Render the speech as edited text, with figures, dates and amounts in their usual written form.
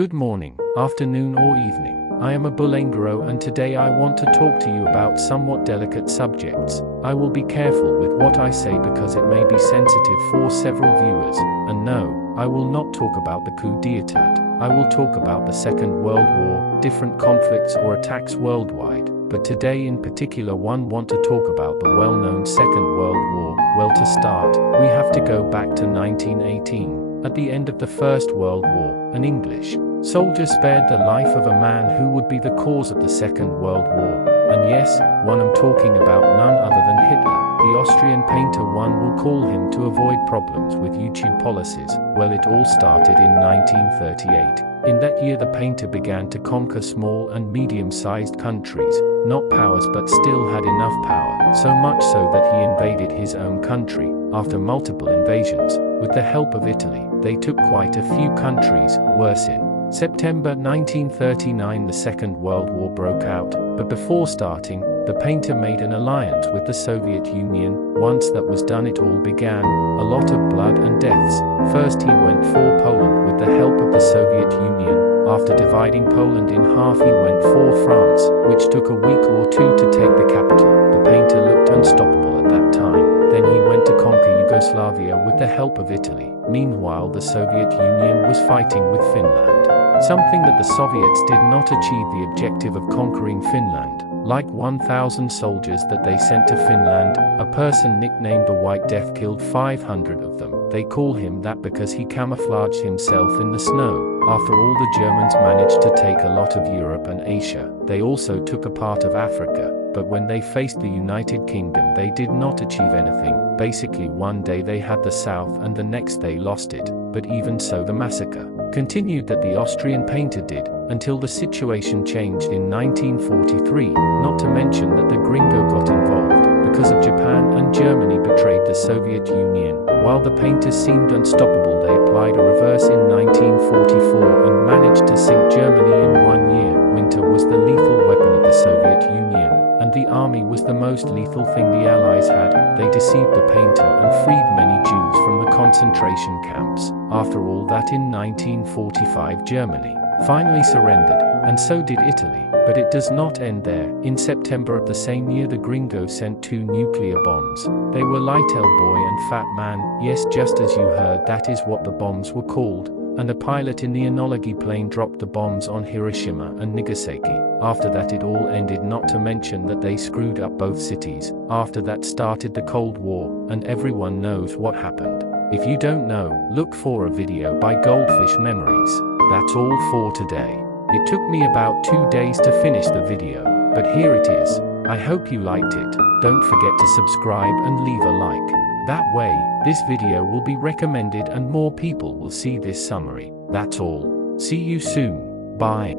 Good morning, afternoon or evening. I am a Bulengaro and today I want to talk to you about somewhat delicate subjects. I will be careful with what I say because it may be sensitive for several viewers. And no, I will not talk about the coup d'etat. I will talk about the Second World War, different conflicts or attacks worldwide. But today in particular want to talk about the well-known Second World War. Well, to start, we have to go back to 1918. At the end of the First World War, an English soldier spared the life of a man who would be the cause of the Second World War. And yes, one I'm talking about none other than Hitler. The Austrian painter, one will call him to avoid problems with WW2 policies. Well, it all started in 1938. In that year the painter began to conquer small and medium-sized countries, not powers but still had enough power, so much so that he invaded his own country. After multiple invasions, with the help of Italy, they took quite a few countries. Worse, in September 1939 the Second World War broke out, but before starting, the painter made an alliance with the Soviet Union. Once that was done it all began, a lot of blood and deaths. First he went for Poland with the help of the Soviet Union. After dividing Poland in half he went for France, which took a week or two to take the capital. The painter looked unstoppable at that time. Then he went to conquer Yugoslavia with the help of Italy. Meanwhile the Soviet Union was fighting with Finland. Something that the Soviets did not achieve, the objective of conquering Finland. Like 1,000 soldiers that they sent to Finland, a person nicknamed the White Death killed 500 of them. They call him that because he camouflaged himself in the snow. After all, the Germans managed to take a lot of Europe and Asia. They also took a part of Africa. But when they faced the United Kingdom they did not achieve anything. Basically one day they had the south and the next they lost it. But even so the massacre continued that the Austrian painter did, until the situation changed in 1943, not to mention that the gringo got involved, because of Japan and Germany betrayed the Soviet Union. While the painters seemed unstoppable they applied a reverse in 1944 and managed to sink Germany in 1 year. Winter was the lethal weapon of the Soviet Union, and the army was the most lethal thing the Allies had. They deceived the painter and freed many Jews from the concentration camps. After all that, in 1945 Germany finally surrendered, and so did Italy. But it does not end there. In September of the same year the gringo sent 2 nuclear bombs. They were Little Boy and Fat Man. Yes, just as you heard, that is what the bombs were called. And a pilot in the Enola plane dropped the bombs on Hiroshima and Nagasaki. After that it all ended, not to mention that they screwed up both cities. After that started the Cold War, and everyone knows what happened. If you don't know, look for a video by Goldfish Memories. That's all for today. It took me about 2 days to finish the video, but here it is. I hope you liked it. Don't forget to subscribe and leave a like. That way, this video will be recommended and more people will see this summary. That's all. See you soon. Bye.